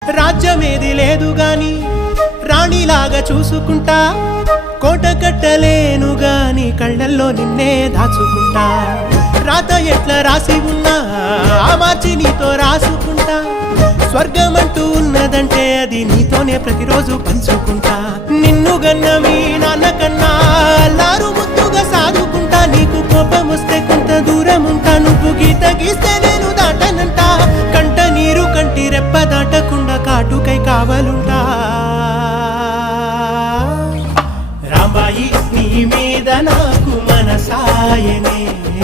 రాజ్యమేది లేదు గాని రాణిలాగా చూసుకుంటా, కోట కట్టలేను గాని కళ్ళల్లో నిన్నే దాచుకుంటా. రాత ఎట్లా రాసి ఉన్నా ఆ మార్చి నీతో రాసుకుంటా. స్వర్గమంటూ ఉన్నదంటే అది నీతోనే ప్రతిరోజు పంచుకుంటా. నిన్ను గన్న మీ నాన్న కన్నా అల్లారు ముద్దుగా సాదుకుంటా. నీకు కోపం వస్తే కొంత దూరం ఉంటా, నువ్వు గీత గీస్తే నేను దాటనంటా. కంట నీరు కంటి రెప్ప దాటకుండా కాటుకై కావలుంటా. రాంబాయి నీ మీద నాకు మనసాయనే.